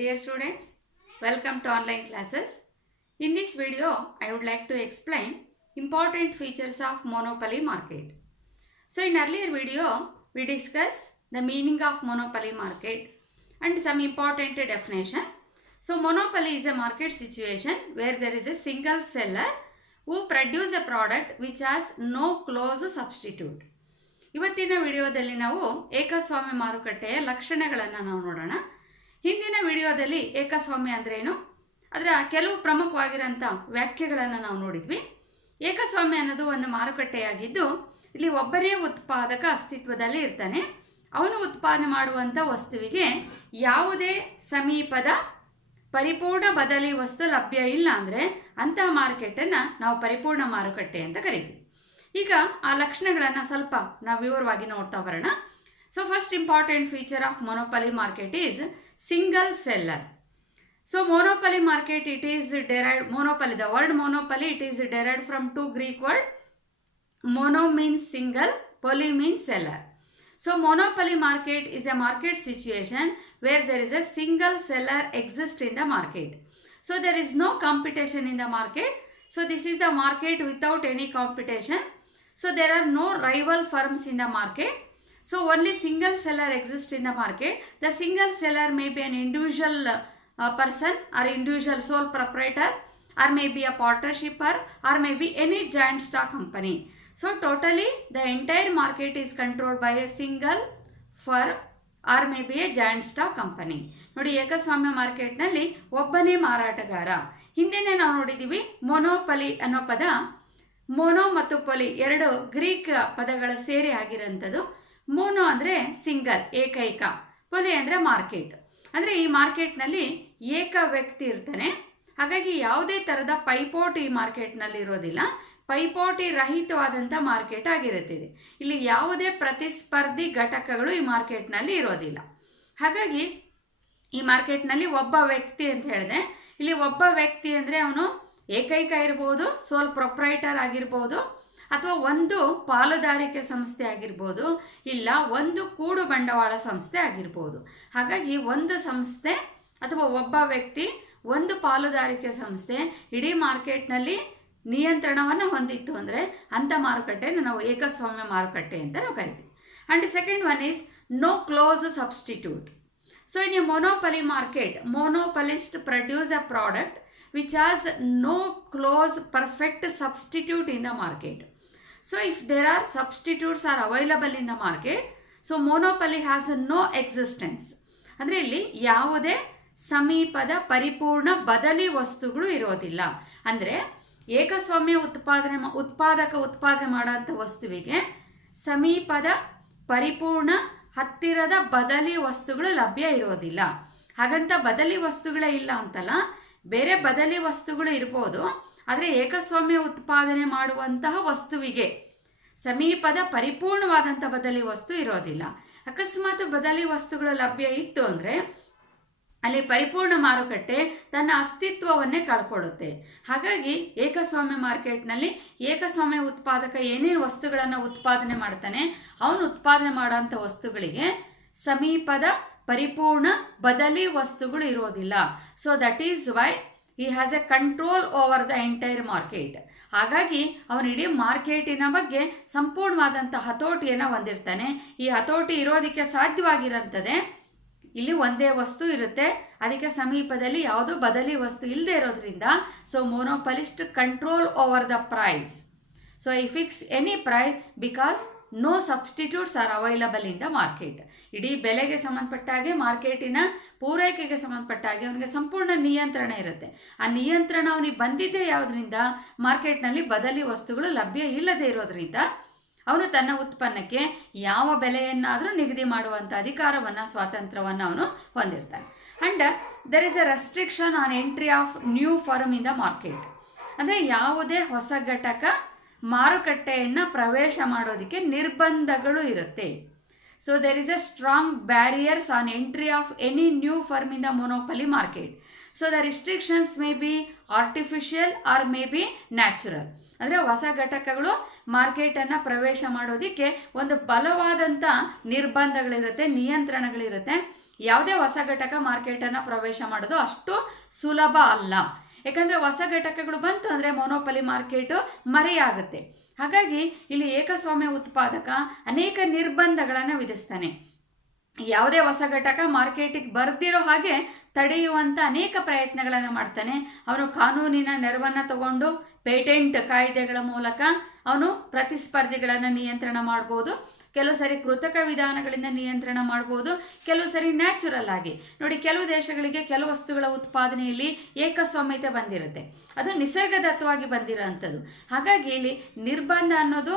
Dear students, welcome to online classes. In this video, I would like to explain important features of monopoly market. So in earlier video, we discussed the meaning of monopoly market and some important definition. So monopoly is a market situation where there is a single seller who produce a product which has no close substitute. ಇವತ್ತಿನ ವಿಡಿಯೋದಲ್ಲಿ ನಾವು ಏಕಸ್ವಾಮ್ಯ ಮಾರುಕಟ್ಟೆಯ ಲಕ್ಷಣಗಳನ್ನು ನಾವು ನೋಡೋಣ. ಹಿಂದಿನ ವಿಡಿಯೋದಲ್ಲಿ ಏಕಸ್ವಾಮ್ಯ ಅಂದ್ರೇನು, ಅದರ ಕೆಲವು ಪ್ರಮುಖವಾಗಿರೋಂಥ ವ್ಯಾಖ್ಯೆಗಳನ್ನು ನಾವು ನೋಡಿದ್ವಿ. ಏಕಸ್ವಾಮ್ಯ ಅನ್ನೋದು ಒಂದು ಮಾರುಕಟ್ಟೆಯಾಗಿದ್ದು ಇಲ್ಲಿ ಒಬ್ಬನೇ ಉತ್ಪಾದಕ ಅಸ್ತಿತ್ವದಲ್ಲಿ ಇರ್ತಾನೆ. ಅವನು ಉತ್ಪಾದನೆ ಮಾಡುವಂಥ ವಸ್ತುವಿಗೆ ಯಾವುದೇ ಸಮೀಪದ ಪರಿಪೂರ್ಣ ಬದಲಿ ವಸ್ತು ಲಭ್ಯ ಇಲ್ಲ ಅಂದರೆ ಅಂತಹ ಮಾರುಕಟ್ಟೆಯನ್ನು ನಾವು ಪರಿಪೂರ್ಣ ಮಾರುಕಟ್ಟೆ ಅಂತ ಕರಿತೀವಿ. ಈಗ ಆ ಲಕ್ಷಣಗಳನ್ನು ಸ್ವಲ್ಪ ನಾವು ವಿವರವಾಗಿ ನೋಡ್ತಾ ಬರೋಣ. So first important feature of monopoly market is single seller. So monopoly market, it is derived, monopoly, the word monopoly, it is derived from two Greek word. Mono means single, poly means seller. So monopoly market is a market situation where there is a single seller exists in the market. So there is no competition in the market. So this is the market without any competition. So there are no rival firms in the market. So only single seller exists in the market. The single seller may be an individual person or individual sole proprietor, or may be a partnership, or may be any giant stock company. So totally the entire market is controlled by a single firm or may be a giant stock company. ನೋಡಿ, ಏಕಸ್ವಾಮ್ಯ ಮಾರ್ಕೆಟ್ನಲ್ಲಿ ಒಬ್ಬನೇ ಮಾರಾಟಗಾರ. ಹಿಂದೆನೇ ನಾವು ನೋಡಿದ್ದೀವಿ ಮೊನೋಪಲಿ ಅನ್ನೋ ಪದ, mono ಮತ್ತು ಪೊಲಿ ಎರಡು ಗ್ರೀಕ್ ಪದಗಳ ಸೇರಿ ಆಗಿರೋಂಥದ್ದು. ಮೋನೋ ಅಂದರೆ ಸಿಂಗಲ್, ಏಕೈಕ. ಪೊಲಿ ಅಂದರೆ ಮಾರ್ಕೆಟ್. ಅಂದರೆ ಈ ಮಾರ್ಕೆಟ್ನಲ್ಲಿ ಏಕ ವ್ಯಕ್ತಿ ಇರ್ತಾನೆ. ಹಾಗಾಗಿ ಯಾವುದೇ ಥರದ ಪೈಪೋಟಿ ಈ ಮಾರ್ಕೆಟ್ನಲ್ಲಿ ಇರೋದಿಲ್ಲ. ಪೈಪೋಟಿ ರಹಿತವಾದಂಥ ಮಾರ್ಕೆಟ್ ಆಗಿರುತ್ತದೆ. ಇಲ್ಲಿ ಯಾವುದೇ ಪ್ರತಿಸ್ಪರ್ಧಿ ಘಟಕಗಳು ಈ ಮಾರ್ಕೆಟ್ನಲ್ಲಿ ಇರೋದಿಲ್ಲ. ಹಾಗಾಗಿ ಈ ಮಾರ್ಕೆಟ್ನಲ್ಲಿ ಒಬ್ಬ ವ್ಯಕ್ತಿ ಅಂತ ಹೇಳಿದೆ. ಇಲ್ಲಿ ಒಬ್ಬ ವ್ಯಕ್ತಿ ಅಂದರೆ ಅವನು ಏಕೈಕ ಇರ್ಬೋದು, ಸೋಲ್ ಪ್ರೊಪ್ರೈಟರ್ ಆಗಿರ್ಬೋದು, ಅಥವಾ ಒಂದು ಪಾಲುದಾರಿಕೆ ಸಂಸ್ಥೆ ಆಗಿರ್ಬೋದು, ಇಲ್ಲ ಒಂದು ಕೂಡು ಬಂಡವಾಳ ಸಂಸ್ಥೆ ಆಗಿರ್ಬೋದು. ಹಾಗಾಗಿ ಒಂದು ಸಂಸ್ಥೆ ಅಥವಾ ಒಬ್ಬ ವ್ಯಕ್ತಿ, ಒಂದು ಪಾಲುದಾರಿಕೆ ಸಂಸ್ಥೆ ಇಡೀ ಮಾರ್ಕೆಟ್ನಲ್ಲಿ ನಿಯಂತ್ರಣವನ್ನು ಹೊಂದಿತ್ತು ಅಂದರೆ ಅಂಥ ಮಾರುಕಟ್ಟೆಯನ್ನು ನಾವು ಏಕಸ್ವಾಮ್ಯ ಮಾರುಕಟ್ಟೆ ಅಂತ ನಾವು ಕರಿತೀವಿ. And second one is no close substitute. So in a monopoly market, monopolist produce a product which has no close perfect substitute in the market. So if there are substitutes are available in the market, so monopoly has no existence. ಅಂದರೆ ಇಲ್ಲಿ ಯಾವುದೇ ಸಮೀಪದ ಪರಿಪೂರ್ಣ ಬದಲಿ ವಸ್ತುಗಳು ಇರೋದಿಲ್ಲ. ಅಂದರೆ ಏಕಸ್ವಾಮ್ಯ ಉತ್ಪಾದನೆ ಮಾಡೋಂಥ ವಸ್ತುವಿಗೆ ಸಮೀಪದ ಪರಿಪೂರ್ಣ ಹತ್ತಿರದ ಬದಲಿ ವಸ್ತುಗಳು ಲಭ್ಯ ಇರೋದಿಲ್ಲ. ಹಾಗಂತ ಬದಲಿ ವಸ್ತುಗಳೇ ಇಲ್ಲ ಅಂತಲ್ಲ, ಬೇರೆ ಬದಲಿ ವಸ್ತುಗಳು ಇರ್ಬೋದು. ಆದರೆ ಏಕಸ್ವಾಮ್ಯ ಉತ್ಪಾದನೆ ಮಾಡುವಂತಹ ವಸ್ತುವಿಗೆ ಸಮೀಪದ ಪರಿಪೂರ್ಣವಾದಂಥ ಬದಲಿ ವಸ್ತು ಇರೋದಿಲ್ಲ. ಅಕಸ್ಮಾತ್ ಬದಲಿ ವಸ್ತುಗಳು ಲಭ್ಯ ಇತ್ತು ಅಂದರೆ ಅಲ್ಲಿ ಪರಿಪೂರ್ಣ ಮಾರುಕಟ್ಟೆ ತನ್ನ ಅಸ್ತಿತ್ವವನ್ನೇ ಕಳ್ಕೊಳ್ಳುತ್ತೆ. ಹಾಗಾಗಿ ಏಕಸ್ವಾಮ್ಯ ಮಾರ್ಕೆಟ್ನಲ್ಲಿ ಏಕಸ್ವಾಮ್ಯ ಉತ್ಪಾದಕ ಏನೇನು ವಸ್ತುಗಳನ್ನು ಉತ್ಪಾದನೆ ಮಾಡ್ತಾನೆ, ಅವನು ಉತ್ಪಾದನೆ ಮಾಡೋಂಥ ವಸ್ತುಗಳಿಗೆ ಸಮೀಪದ ಪರಿಪೂರ್ಣ ಬದಲಿ ವಸ್ತುಗಳು ಇರೋದಿಲ್ಲ. So that is why he has a control over the entire market. ಹಾಗಾಗಿ ಅವನು ಇಡೀ ಮಾರ್ಕೆಟಿನ ಬಗ್ಗೆ ಸಂಪೂರ್ಣವಾದಂಥ ಹತೋಟಿಯನ್ನು ಹೊಂದಿರ್ತಾನೆ. ಈ ಹತೋಟಿ ಇರೋದಕ್ಕೆ ಸಾಧ್ಯವಾಗಿರೋಂಥದ್ದೇ ಇಲ್ಲಿ ಒಂದೇ ವಸ್ತು ಇರುತ್ತೆ, ಅದಕ್ಕೆ ಸಮೀಪದಲ್ಲಿ ಯಾವುದೋ ಬದಲಿ ವಸ್ತು ಇಲ್ಲದೆ ಇರೋದ್ರಿಂದ so monopolist control over the price. So I fix any price because no substitutes are available in the market. ಇಡೀ ಬೆಲೆಗೆ ಸಂಬಂಧಪಟ್ಟ ಹಾಗೆ, ಮಾರ್ಕೆಟಿನ ಪೂರೈಕೆಗೆ ಸಂಬಂಧಪಟ್ಟ ಹಾಗೆ ಅವನಿಗೆ ಸಂಪೂರ್ಣ ನಿಯಂತ್ರಣ ಇರುತ್ತೆ. ಆ ನಿಯಂತ್ರಣ ಅವನಿಗೆ ಬಂದಿದ್ದೇ ಯಾವುದರಿಂದ, ಮಾರ್ಕೆಟ್ನಲ್ಲಿ ಬದಲಿ ವಸ್ತುಗಳು ಲಭ್ಯ ಇಲ್ಲದೆ ಇರೋದ್ರಿಂದ ಅವನು ತನ್ನ ಉತ್ಪನ್ನಕ್ಕೆ ಯಾವ ಬೆಲೆಯನ್ನಾದರೂ ನಿಗದಿ ಮಾಡುವಂಥ ಅಧಿಕಾರವನ್ನು, ಸ್ವಾತಂತ್ರ್ಯವನ್ನು ಅವನು ಹೊಂದಿರ್ತಾನೆ. And there is a restriction on entry of new firm in the market. ಅಂದರೆ ಯಾವುದೇ ಹೊಸ ಘಟಕ ಮಾರುಕಟ್ಟೆಯನ್ನು ಪ್ರವೇಶ ಮಾಡೋದಕ್ಕೆ ನಿರ್ಬಂಧಗಳು ಇರುತ್ತೆ. So there is a strong barriers on entry of any new firm in the monopoly market. So the restrictions may be artificial or may be natural. ಅಂದರೆ ಹೊಸ ಘಟಕಗಳು ಮಾರ್ಕೆಟನ್ನು ಪ್ರವೇಶ ಮಾಡೋದಕ್ಕೆ ಒಂದು ಬಲವಾದಂಥ ನಿರ್ಬಂಧಗಳಿರುತ್ತೆ, ನಿಯಂತ್ರಣಗಳಿರುತ್ತೆ. ಯಾವುದೇ ಹೊಸ ಘಟಕ ಮಾರ್ಕೆಟನ್ನು ಪ್ರವೇಶ ಮಾಡೋದು ಅಷ್ಟು ಸುಲಭ ಅಲ್ಲ. ಯಾಕಂದರೆ ಹೊಸ ಘಟಕಗಳು ಬಂತು ಅಂದರೆ ಮೊನೋಪಲಿ ಮಾರ್ಕೆಟು ಮರೆಯಾಗುತ್ತೆ. ಹಾಗಾಗಿ ಇಲ್ಲಿ ಏಕಸ್ವಾಮ್ಯ ಉತ್ಪಾದಕ ಅನೇಕ ನಿರ್ಬಂಧಗಳನ್ನು ವಿಧಿಸ್ತಾನೆ. ಯಾವುದೇ ಹೊಸ ಘಟಕ ಮಾರ್ಕೆಟಿಗೆ ಬರ್ದಿರೋ ಹಾಗೆ ತಡೆಯುವಂಥ ಅನೇಕ ಪ್ರಯತ್ನಗಳನ್ನು ಮಾಡ್ತಾನೆ. ಅವನು ಕಾನೂನಿನ ನೆರವನ್ನು ತಗೊಂಡು ಪೇಟೆಂಟ್ ಕಾಯ್ದೆಗಳ ಮೂಲಕ ಅವನು ಪ್ರತಿಸ್ಪರ್ಧಿಗಳನ್ನು ನಿಯಂತ್ರಣ ಮಾಡ್ಬೋದು. ಕೆಲವು ಸರಿ ಕೃತಕ ವಿಧಾನಗಳಿಂದ ನಿಯಂತ್ರಣ ಮಾಡ್ಬೋದು, ಕೆಲವು ಸರಿ ನ್ಯಾಚುರಲ್ ಆಗಿ. ನೋಡಿ, ಕೆಲವು ದೇಶಗಳಿಗೆ ಕೆಲವು ವಸ್ತುಗಳ ಉತ್ಪಾದನೆಯಲ್ಲಿ ಏಕಸ್ವಾಮ್ಯತೆ ಬಂದಿರುತ್ತೆ, ಅದು ನಿಸರ್ಗದತ್ತವಾಗಿ ಬಂದಿರೋವಂಥದ್ದು. ಹಾಗಾಗಿ ಇಲ್ಲಿ ನಿರ್ಬಂಧ ಅನ್ನೋದು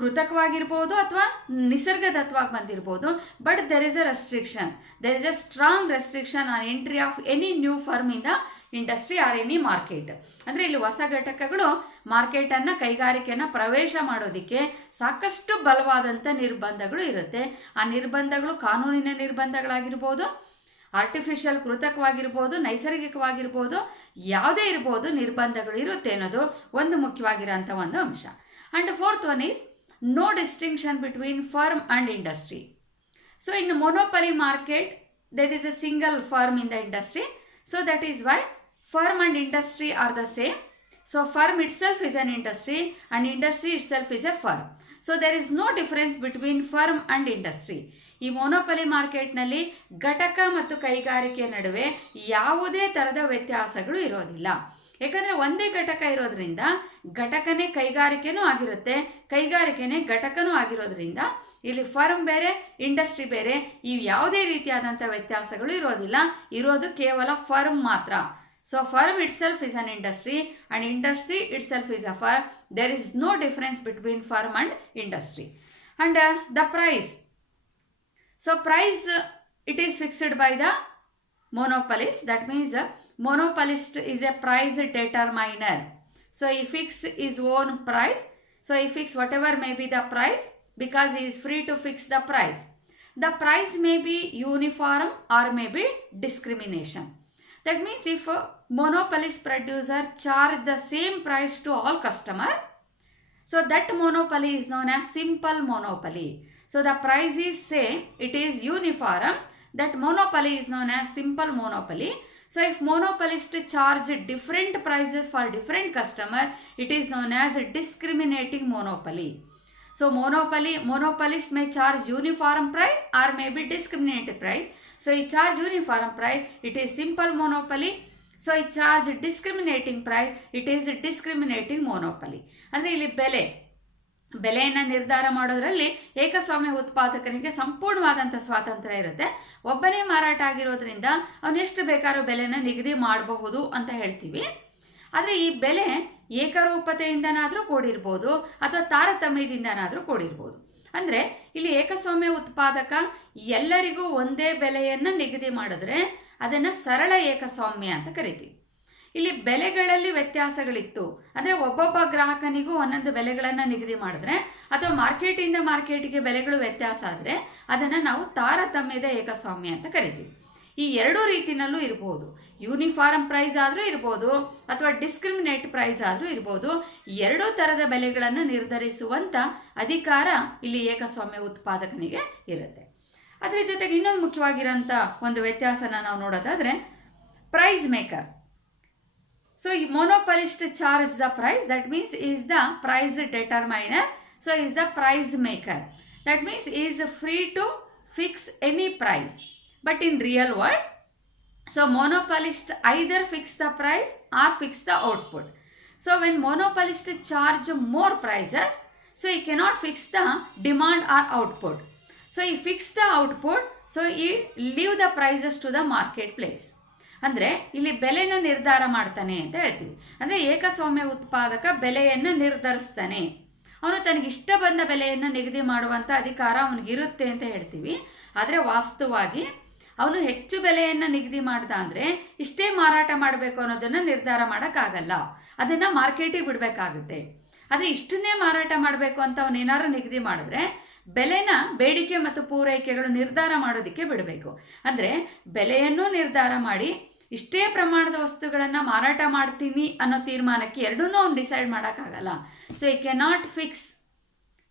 ಕೃತಕವಾಗಿರ್ಬೋದು ಅಥವಾ ನಿಸರ್ಗದತ್ತವಾಗಿ ಬಂದಿರ್ಬೋದು. But there is a restriction, there is a strong restriction on entry of any new firm in the industry or any market. ಅಂದರೆ ಇಲ್ಲಿ ಹೊಸ ಘಟಕಗಳು ಮಾರ್ಕೆಟನ್ನು, ಕೈಗಾರಿಕೆಯನ್ನು ಪ್ರವೇಶ ಮಾಡೋದಕ್ಕೆ ಸಾಕಷ್ಟು ಬಲವಾದಂಥ ನಿರ್ಬಂಧಗಳು ಇರುತ್ತೆ. ಆ ನಿರ್ಬಂಧಗಳು ಕಾನೂನಿನ ನಿರ್ಬಂಧಗಳಾಗಿರ್ಬೋದು, ಆರ್ಟಿಫಿಷಿಯಲ್ ಕೃತಕವಾಗಿರ್ಬೋದು, ನೈಸರ್ಗಿಕವಾಗಿರ್ಬೋದು, ಯಾವುದೇ ಇರ್ಬೋದು, ನಿರ್ಬಂಧಗಳು ಇರುತ್ತೆ ಅನ್ನೋದು ಒಂದು ಮುಖ್ಯವಾಗಿರೋಂಥ ಒಂದು ಅಂಶ. And fourth one is no distinction between firm and industry. So in monopoly market there is a single firm in the industry, so that is why firm and industry are the same. So firm itself is an industry and industry itself is a firm. So there is no difference between firm and industry. ಈ ಮೊನೋಪಲಿ ಮಾರ್ಕೆಟ್ನಲ್ಲಿ ಘಟಕ ಮತ್ತು ಕೈಗಾರಿಕೆ ನಡುವೆ ಯಾವುದೇ ಥರದ ವ್ಯತ್ಯಾಸಗಳು ಇರೋದಿಲ್ಲ. ಯಾಕಂದರೆ ಒಂದೇ ಘಟಕ ಇರೋದ್ರಿಂದ ಘಟಕನೇ ಕೈಗಾರಿಕೆನೂ ಆಗಿರುತ್ತೆ, ಕೈಗಾರಿಕೆನೇ ಘಟಕನೂ ಆಗಿರೋದ್ರಿಂದ ಇಲ್ಲಿ ಫರ್ಮ್ ಬೇರೆ, ಇಂಡಸ್ಟ್ರಿ ಬೇರೆ, ಇವು ಯಾವುದೇ ರೀತಿಯಾದಂಥ ವ್ಯತ್ಯಾಸಗಳು ಇರೋದಿಲ್ಲ. ಇರೋದು ಕೇವಲ ಫರ್ಮ್ ಮಾತ್ರ. ಸೊ firm itself is an industry and industry itself is a firm. There is no difference between firm and industry. And the price, so price it is fixed by the monopolist. That means monopolist is a price determiner. So he fix his own price. So he fix whatever may be the price because he is free to fix the price. The price may be uniform or may be discrimination. That means if a monopolist producer charge the same price to all customer, so that monopoly is known as simple monopoly. So the price is same, it is uniform. That monopoly is known as simple monopoly. So if monopolist charge different prices for different customer, it is known as discriminating monopoly. So monopolist may charge uniform price or may be discriminating price. So he charge uniform price, it is simple monopoly. So he charge discriminating price, it is discriminating monopoly. ಅಂದರೆ ಇಲ್ಲಿ ಬೆಲೆಯನ್ನು ನಿರ್ಧಾರ ಮಾಡೋದ್ರಲ್ಲಿ ಏಕಸ್ವಾಮ್ಯ ಉತ್ಪಾದಕನಿಗೆ ಸಂಪೂರ್ಣವಾದಂಥ ಸ್ವಾತಂತ್ರ್ಯ ಇರುತ್ತೆ. ಒಬ್ಬನೇ ಮಾರಾಟ ಆಗಿರೋದ್ರಿಂದ ಅವನು ಎಷ್ಟು ಬೇಕಾದ್ರೂ ಬೆಲೆನ ನಿಗದಿ ಮಾಡಬಹುದು ಅಂತ ಹೇಳ್ತೀವಿ. ಆದರೆ ಈ ಬೆಲೆ ಏಕರೂಪತೆಯಿಂದನಾದರೂ ಕೂಡಿರ್ಬೋದು ಅಥವಾ ತಾರತಮ್ಯದಿಂದನಾದರೂ ಕೂಡಿರ್ಬೋದು. ಅಂದರೆ ಇಲ್ಲಿ ಏಕಸ್ವಾಮ್ಯ ಉತ್ಪಾದಕ ಎಲ್ಲರಿಗೂ ಒಂದೇ ಬೆಲೆಯನ್ನು ನಿಗದಿ ಮಾಡಿದ್ರೆ ಅದನ್ನು ಸರಳ ಏಕಸ್ವಾಮ್ಯ ಅಂತ ಕರಿತೀವಿ. ಇಲ್ಲಿ ಬೆಲೆಗಳಲ್ಲಿ ವ್ಯತ್ಯಾಸಗಳಿತ್ತು ಅಂದರೆ ಒಬ್ಬೊಬ್ಬ ಗ್ರಾಹಕನಿಗೂ ಒಂದೊಂದು ಬೆಲೆಗಳನ್ನು ನಿಗದಿ ಮಾಡಿದ್ರೆ ಅಥವಾ ಮಾರ್ಕೆಟಿಂದ ಮಾರ್ಕೆಟಿಗೆ ಬೆಲೆಗಳು ವ್ಯತ್ಯಾಸ ಆದರೆ ಅದನ್ನು ನಾವು ತಾರತಮ್ಯದ ಏಕಸ್ವಾಮ್ಯ ಅಂತ ಕರಿತೀವಿ. ಈ ಎರಡೂ ರೀತಿಯಲ್ಲೂ ಇರ್ಬೋದು. ಯೂನಿಫಾರ್ಮ್ ಪ್ರೈಸ್ ಆದರೂ ಇರ್ಬೋದು ಅಥವಾ ಡಿಸ್ಕ್ರಿಮಿನೇಟ್ ಪ್ರೈಸ್ ಆದರೂ ಇರ್ಬೋದು. ಎರಡೂ ಥರದ ಬೆಲೆಗಳನ್ನು ನಿರ್ಧರಿಸುವಂಥ ಅಧಿಕಾರ ಇಲ್ಲಿ ಏಕಸ್ವಾಮ್ಯ ಉತ್ಪಾದಕನಿಗೆ ಇರುತ್ತೆ. ಅದರ ಜೊತೆಗೆ ಇನ್ನೊಂದು ಮುಖ್ಯವಾಗಿರೋಂಥ ಒಂದು ವ್ಯತ್ಯಾಸನ ನಾವು ನೋಡೋದಾದರೆ price maker. So monopolist charge the price, that means he is the price determiner. So he is the price maker. That means he is free to fix any price. But in real world, so monopolist either fix the price or fix the output. So when monopolist charge more prices, so he cannot fix the demand or output. So he fix the output, so he leave the prices to the marketplace. ಅಂದರೆ ಇಲ್ಲಿ ಬೆಲೆನ ನಿರ್ಧಾರ ಮಾಡ್ತಾನೆ ಅಂತ ಹೇಳ್ತೀವಿ. ಅಂದರೆ ಏಕಸ್ವಾಮ್ಯ ಉತ್ಪಾದಕ ಬೆಲೆಯನ್ನು ನಿರ್ಧರಿಸ್ತಾನೆ. ಅವನು ತನಗಿಷ್ಟ ಬಂದ ಬೆಲೆಯನ್ನು ನಿಗದಿ ಮಾಡುವಂಥ ಅಧಿಕಾರ ಅವನಿಗಿರುತ್ತೆ ಅಂತ ಹೇಳ್ತೀವಿ. ಆದರೆ ವಾಸ್ತವವಾಗಿ ಅವನು ಹೆಚ್ಚು ಬೆಲೆಯನ್ನು ನಿಗದಿ ಮಾಡ್ದ ಅಂದರೆ ಇಷ್ಟೇ ಮಾರಾಟ ಮಾಡಬೇಕು ಅನ್ನೋದನ್ನು ನಿರ್ಧಾರ ಮಾಡೋಕ್ಕಾಗಲ್ಲ, ಅದನ್ನು ಮಾರ್ಕೆಟಿಗೆ ಬಿಡಬೇಕಾಗುತ್ತೆ. ಅದೇ ಇಷ್ಟನ್ನೇ ಮಾರಾಟ ಮಾಡಬೇಕು ಅಂತ ಅವನೇನಾದ್ರು ನಿಗದಿ ಮಾಡಿದ್ರೆ ಬೆಲೆನ ಬೇಡಿಕೆ ಮತ್ತು ಪೂರೈಕೆಗಳು ನಿರ್ಧಾರ ಮಾಡೋದಕ್ಕೆ ಬಿಡಬೇಕು. ಅಂದರೆ ಬೆಲೆಯನ್ನು ನಿರ್ಧಾರ ಮಾಡಿ ಇಷ್ಟೇ ಪ್ರಮಾಣದ ವಸ್ತುಗಳನ್ನು ಮಾರಾಟ ಮಾಡ್ತೀನಿ ಅನ್ನೋ ತೀರ್ಮಾನಕ್ಕೆ ಎರಡನ್ನೂ ಅವ್ನು ಡಿಸೈಡ್ ಮಾಡೋಕ್ಕಾಗಲ್ಲ. So he cannot fix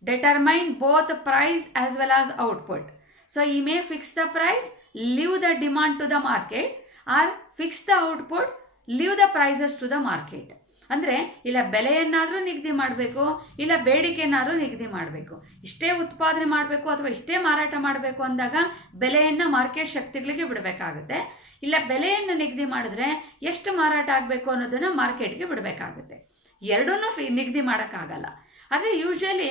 determine both price as well as output. So he may fix the price, leave the demand to the market or fix the output leave the prices to the market. ಅಂದರೆ ಇಲ್ಲ ಬೆಲೆಯನ್ನಾದರೂ ನಿಗದಿ ಮಾಡಬೇಕು, ಇಲ್ಲ ಬೇಡಿಕೆಯನ್ನಾದರೂ ನಿಗದಿ ಮಾಡಬೇಕು. ಇಷ್ಟೇ ಉತ್ಪಾದನೆ ಮಾಡಬೇಕು ಅಥವಾ ಇಷ್ಟೇ ಮಾರಾಟ ಮಾಡಬೇಕು ಅಂದಾಗ ಬೆಲೆಯನ್ನು ಮಾರ್ಕೆಟ್ ಶಕ್ತಿಗಳಿಗೆ ಬಿಡಬೇಕಾಗುತ್ತೆ. ಇಲ್ಲ ಬೆಲೆಯನ್ನು ನಿಗದಿ ಮಾಡಿದ್ರೆ ಎಷ್ಟು ಮಾರಾಟ ಆಗಬೇಕು ಅನ್ನೋದನ್ನು ಮಾರ್ಕೆಟ್ಗೆ ಬಿಡಬೇಕಾಗುತ್ತೆ. ಎರಡನ್ನೂ ನಿಗದಿ ಮಾಡೋಕ್ಕಾಗಲ್ಲ. ಆದರೆ usually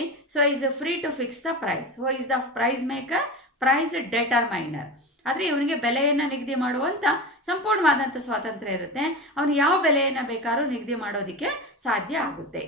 is free to fix the price. Is the price maker, price determiner. ಆದರೆ ಇವನಿಗೆ ಬೆಲೆಯನ್ನು ನಿಗದಿ ಮಾಡುವಂಥ ಸಂಪೂರ್ಣವಾದಂಥ ಸ್ವಾತಂತ್ರ್ಯ ಇರುತ್ತೆ. ಅವನು ಯಾವ ಬೆಲೆಯನ್ನು ಬೇಕಾದ್ರೂ ನಿಗದಿ ಮಾಡೋದಕ್ಕೆ ಸಾಧ್ಯ ಆಗುತ್ತೆ.